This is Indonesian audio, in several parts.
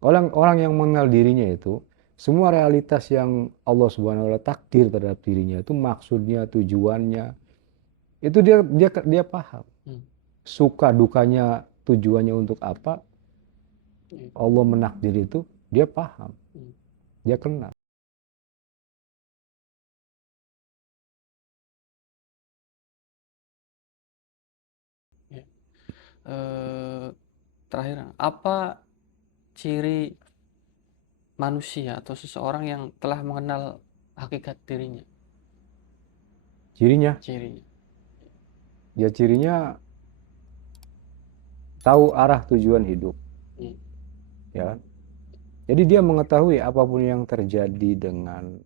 Orang yang mengenal dirinya itu, semua realitas yang Allah Subhanahu wa taala takdir terhadap dirinya itu, maksudnya, tujuannya, itu dia paham. Hmm. Suka dukanya, tujuannya untuk apa, Iya. Allah menakdir itu, dia paham, Hmm. dia kenal. Iya. Eh, Terakhir, apa ciri manusia atau seseorang yang telah mengenal hakikat dirinya? Cirinya, Cirinya. ya cirinya tahu arah tujuan hidup, Hmm. ya kan? Jadi dia mengetahui apapun yang terjadi dengan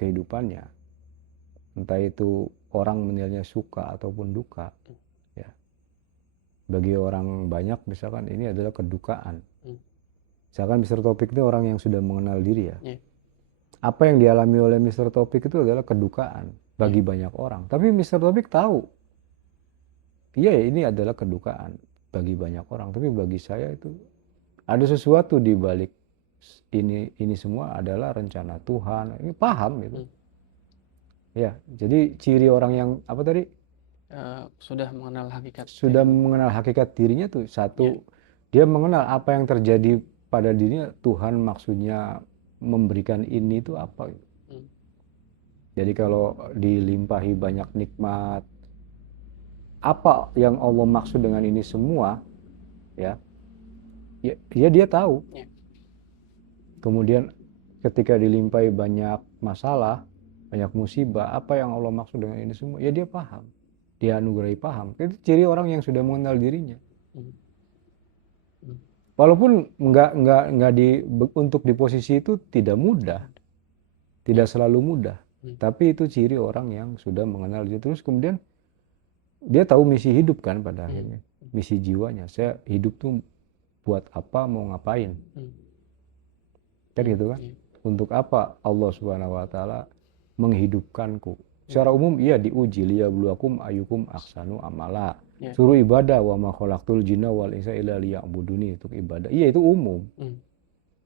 kehidupannya, entah itu orang menilainya suka ataupun duka, ya. Bagi orang banyak misalkan ini adalah kedukaan. Hmm. Misalkan Mr. Topik itu orang yang sudah mengenal diri ya. Iya. Apa yang dialami oleh Mr. Topik itu adalah kedukaan Iya. bagi banyak orang. Tapi Mr. Topik tahu, iya ini adalah kedukaan bagi banyak orang. Tapi bagi saya itu ada sesuatu di balik ini semua adalah rencana Tuhan. Ini paham gitu. Hmm. Ya, jadi ciri orang yang apa tadi? Sudah mengenal hakikat Sudah dirinya. mengenal hakikat dirinya tuh Iya. satu, dia mengenal apa yang terjadi pada dirinya, Tuhan maksudnya memberikan ini itu apa. Hmm. Jadi kalau dilimpahi banyak nikmat, apa yang Allah maksud dengan ini semua, ya, ya dia tahu. Iya. Kemudian ketika dilimpahi banyak masalah, banyak musibah, apa yang Allah maksud dengan ini semua, ya dia paham. Dia anugerahi paham. Itu ciri orang yang sudah mengenal dirinya. Hmm. Hmm. Walaupun nggak untuk di posisi itu tidak mudah, tidak Iya. selalu mudah. Hmm. Tapi itu ciri orang yang sudah mengenal diri. Terus kemudian dia tahu misi hidup kan pada Hmm. akhirnya. Misi jiwanya. Saya hidup tuh buat apa, mau ngapain. Hmm. Kan Hmm. gitu kan. Iya. Untuk apa Allah Subhanahu wa taala menghidupkanku. Hmm. Secara umum iya diuji, liyabluwakum ayyukum ahsanu amala. Iya. Suruh ibadah, wa ma khalaqtul jinna wal insa illa liya'buduni, untuk ibadah. Iya itu umum. Hmm.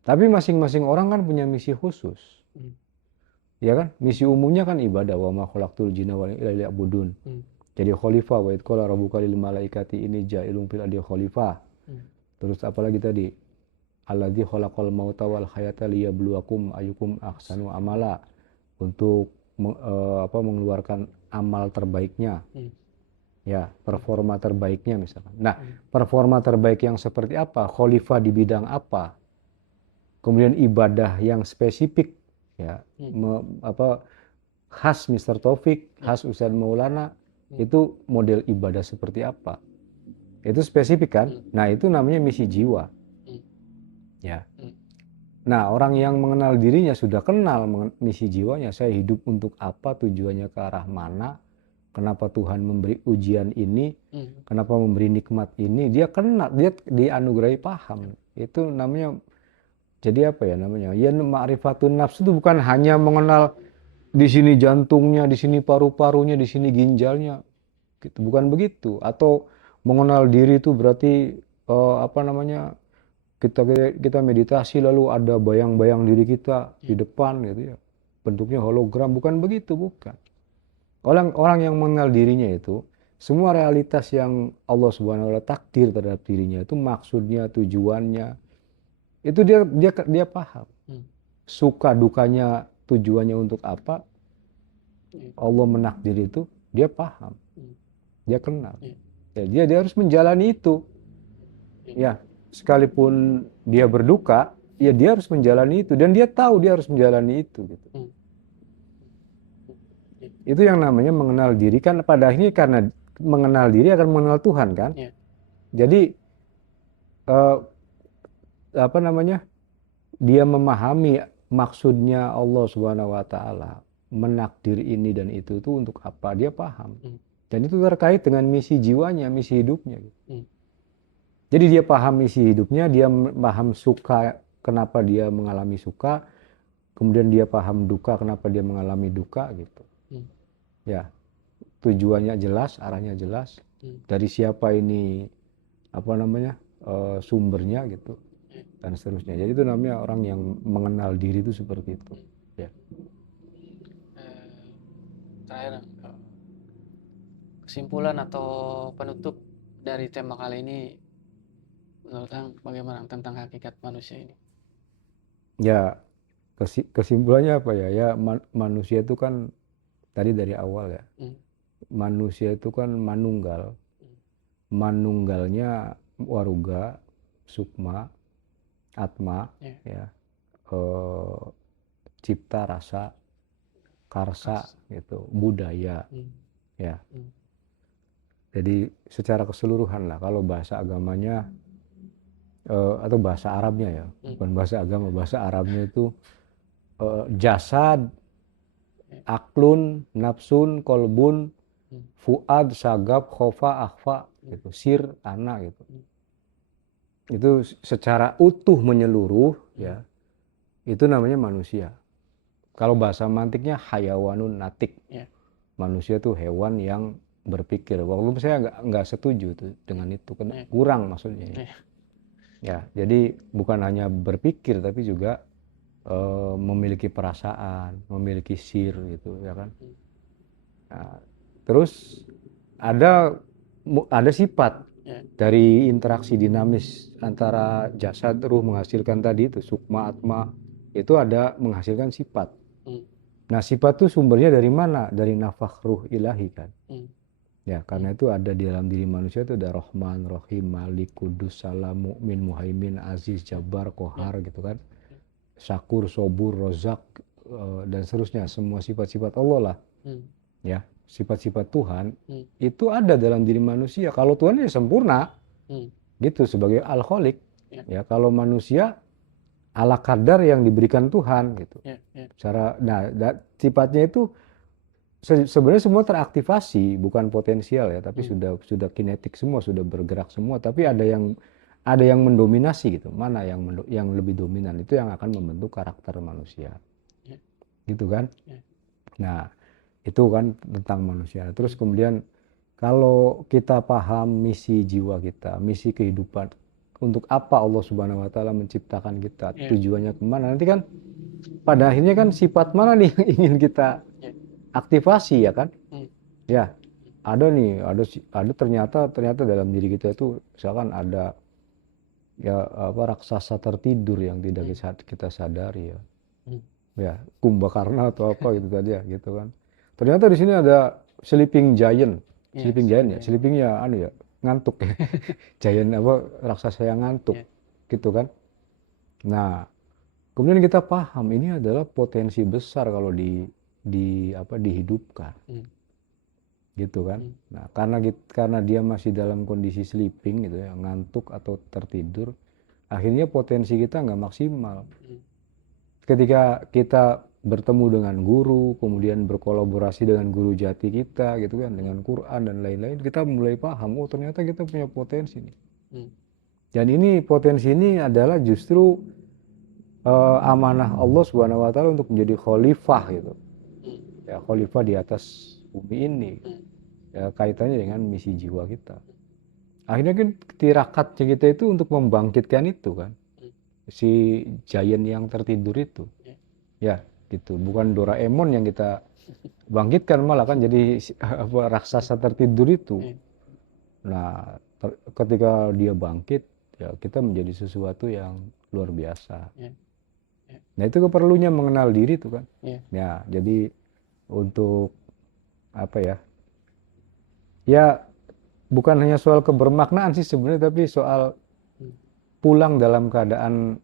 Tapi masing-masing orang kan punya misi khusus. Hmm. Ya kan? Misi umumnya kan ibadah, wa ma khalaqtul jinna wal insa illa liya'budun. Hmm. Jadi khalifah, wa idh qala rabbuka lil malaikati inni ja'ilun fil ardi khalifah. Hmm. Terus apalagi tadi? Alladzi khalaqal mauta wal hayata liyabluwakum ayyukum ahsanu amala. Untuk mengeluarkan amal terbaiknya. Hmm. Ya, performa terbaiknya misalkan. Nah, Hmm. performa terbaik yang seperti apa? Khalifah di bidang apa? Kemudian ibadah yang spesifik, ya, khas Mr. Taufik, khas Ustadz Maulana, itu model ibadah seperti apa? Itu spesifik kan? Nah, itu namanya misi jiwa. Ya. Nah, orang yang mengenal dirinya sudah kenal misi jiwanya, saya hidup untuk apa, tujuannya ke arah mana, kenapa Tuhan memberi ujian ini, kenapa memberi nikmat ini, dia kenal, dia dianugerahi paham. Itu namanya, jadi apa ya namanya? Ya, ma'rifatun nafs itu bukan hanya mengenal di sini jantungnya, di sini paru-parunya, di sini ginjalnya, gitu. Bukan begitu. Atau mengenal diri itu berarti apa namanya? Kita meditasi lalu ada bayang-bayang diri kita di depan gitu ya. Bentuknya hologram, bukan begitu, bukan. Orang yang mengenal dirinya itu, semua realitas yang Allah Subhanahu wa taala takdir terhadap dirinya itu, maksudnya, tujuannya, itu dia paham. Hmm. Suka dukanya, tujuannya untuk apa, Iya. Allah menakdir itu, dia paham. Hmm. Dia kenal. Iya. Ya, dia harus menjalani itu. Iya. Ya, sekalipun dia berduka, ya dia harus menjalani itu, dan dia tahu dia harus menjalani itu gitu. Hmm. Iya. Itu yang namanya mengenal diri, kan pada akhirnya karena mengenal diri akan mengenal Tuhan kan. Iya. Jadi apa namanya? Dia memahami maksudnya Allah Subhanahu wa taala menakdir ini dan itu untuk apa, dia paham. Hmm. Dan itu terkait dengan misi jiwanya, misi hidupnya. Hmm. Jadi dia paham misi hidupnya, dia paham suka, kenapa dia mengalami suka, kemudian dia paham duka, kenapa dia mengalami duka gitu. Hmm. Ya, tujuannya jelas, arahnya jelas. Hmm. Dari siapa ini apa namanya sumbernya gitu. dan seterusnya. Jadi itu namanya orang yang mengenal diri itu seperti itu. Ya. Terakhir, kesimpulan atau penutup dari tema kali ini, menurut Kang bagaimana tentang hakikat manusia ini? Ya, kesimpulannya apa ya? Ya manusia itu kan tadi dari awal ya. Manusia itu kan manunggal. Manunggalnya waruga, sukma, atma, ya, cipta, rasa, karsa, gitu, budaya, ya. Jadi secara keseluruhan lah. Kalau bahasa agamanya atau bahasa Arabnya ya, bukan bahasa agama, bahasa Arabnya itu jasad, aklun, nafsun, kolbun, fuad, sagab, khofa, akhfa, gitu, sir, ana, gitu. Itu secara utuh menyeluruh, ya, itu namanya manusia. Kalau bahasa mantiknya hayawanun natik, manusia itu hewan yang berpikir. Walaupun saya nggak setuju tuh dengan itu, karena kurang maksudnya. Ya, jadi bukan hanya berpikir tapi juga memiliki perasaan, memiliki sir, gitu, ya kan. Nah, terus ada sifat dari interaksi dinamis antara jasad, ruh menghasilkan tadi itu sukma, atma, itu ada menghasilkan sifat. Nah, sifat itu sumbernya dari mana? Dari nafakh ruh ilahi kan. Ya, karena itu ada di dalam diri manusia itu ada Rahman, Rahim, Malik, Kudus, Salam, Mu'min, Muhaimin, Aziz, Jabbar, Kohar, gitu kan. Syakur, Sobur, Rozak, dan seterusnya. Semua sifat-sifat Allah lah. Ya, sifat-sifat Tuhan itu ada dalam diri manusia. Kalau Tuhan ya sempurna, gitu, sebagai Al-Khaliq. Ya, kalau manusia ala kadar yang diberikan Tuhan, gitu. Nah, sifatnya itu sebenarnya semua teraktivasi, bukan potensial ya, tapi sudah kinetik semua, sudah bergerak semua. Tapi ada yang mendominasi, gitu. Mana yang lebih dominan, itu yang akan membentuk karakter manusia, gitu kan. Nah, itu kan tentang manusia. Terus kemudian kalau kita paham misi jiwa kita, misi kehidupan, untuk apa Allah Subhanahu wa Ta'ala menciptakan kita, tujuannya kemana, nanti kan pada akhirnya kan sifat mana nih yang ingin kita aktivasi, ya kan. Ya, ada ternyata dalam diri kita itu misalkan ada ya raksasa tertidur yang tidak kita sadari, ya. Ya, Kumbakarna atau apa gitu tadi, ya, gitu kan. Ternyata di sini ada sleeping giant. Sleepingnya ngantuk ya. Giant raksasa yang ngantuk, gitu kan. Nah, kemudian kita paham ini adalah potensi besar kalau dihidupkan, gitu kan. Nah, karena dia masih dalam kondisi sleeping, gitu ya, ngantuk atau tertidur, akhirnya potensi kita nggak maksimal. Ketika kita bertemu dengan guru, kemudian berkolaborasi dengan guru jati kita, gitu kan, dengan Quran dan lain-lain, kita mulai paham, oh ternyata kita punya potensi nih. Dan potensi ini adalah justru amanah Allah Subhanahu wa Ta'ala untuk menjadi khalifah, gitu. Ya, khalifah di atas bumi ini. Ya, kaitannya dengan misi jiwa kita. Akhirnya kan tirakatnya kita itu untuk membangkitkan itu kan. Si giant yang tertidur itu. Ya, gitu. Bukan Doraemon yang kita bangkitkan, malah kan jadi raksasa tertidur itu. Nah, ketika dia bangkit, ya kita menjadi sesuatu yang luar biasa. Nah, itu perlunya mengenal diri itu kan. Ya, jadi untuk apa ya? Ya, bukan hanya soal kebermaknaan sih sebenarnya, tapi soal pulang dalam keadaan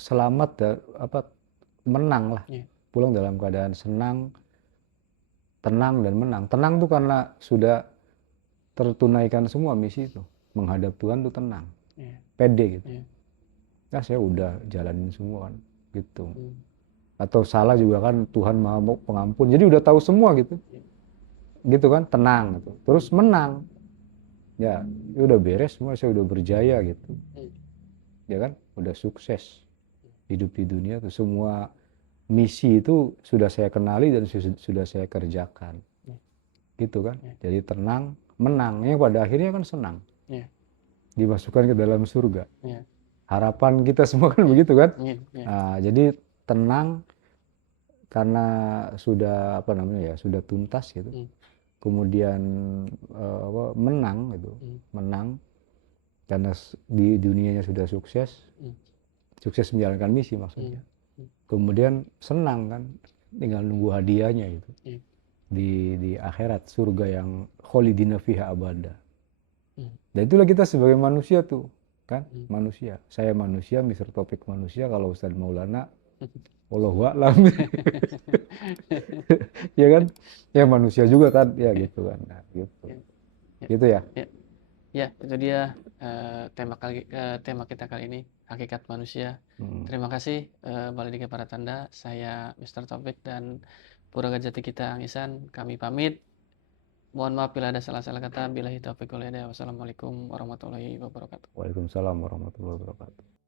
selamat, menang lah. Pulang dalam keadaan senang, tenang dan menang. Tenang tuh karena sudah tertunaikan semua misi itu. Menghadap Tuhan tuh tenang, pede gitu. Nah, saya udah jalanin semua kan, gitu. Atau salah juga kan Tuhan Maha Pengampun. Jadi udah tahu semua gitu. Gitu kan, tenang gitu. Terus menang. Ya udah beres semua, saya udah berjaya gitu. Ya kan, udah sukses hidup di dunia tuh, semua misi itu sudah saya kenali dan sudah saya kerjakan. Gitu kan. Jadi tenang, menang, yang pada akhirnya kan senang. Dimasukkan ke dalam surga. harapan kita semua kan begitu kan. Amin. Ya. Nah, jadi tenang karena sudah apa namanya ya, sudah tuntas gitu. Kemudian menang gitu, menang karena di dunianya sudah sukses, sukses menjalankan misi maksudnya. Kemudian senang kan, tinggal nunggu hadiahnya gitu. Di akhirat, surga yang kholidina fiha abada. Dan itulah kita sebagai manusia tuh, kan? Manusia. Saya manusia, Mr. Topik manusia, kalau Ustadz Maulana wallahu a'lam. Ya kan? Ya manusia juga kan, ya gitu kan. Nah, gitu. Gitu ya. Ya, itu dia tema kita kali ini, hakikat manusia. Terima kasih Baladika Paratanda, saya Mr. Topik dan Pura Jati kita Angisan, kami pamit. Mohon maaf bila ada salah-salah kata. Billahi taufiq wal hidayah. Wassalamualaikum warahmatullahi wabarakatuh. Waalaikumsalam warahmatullahi wabarakatuh.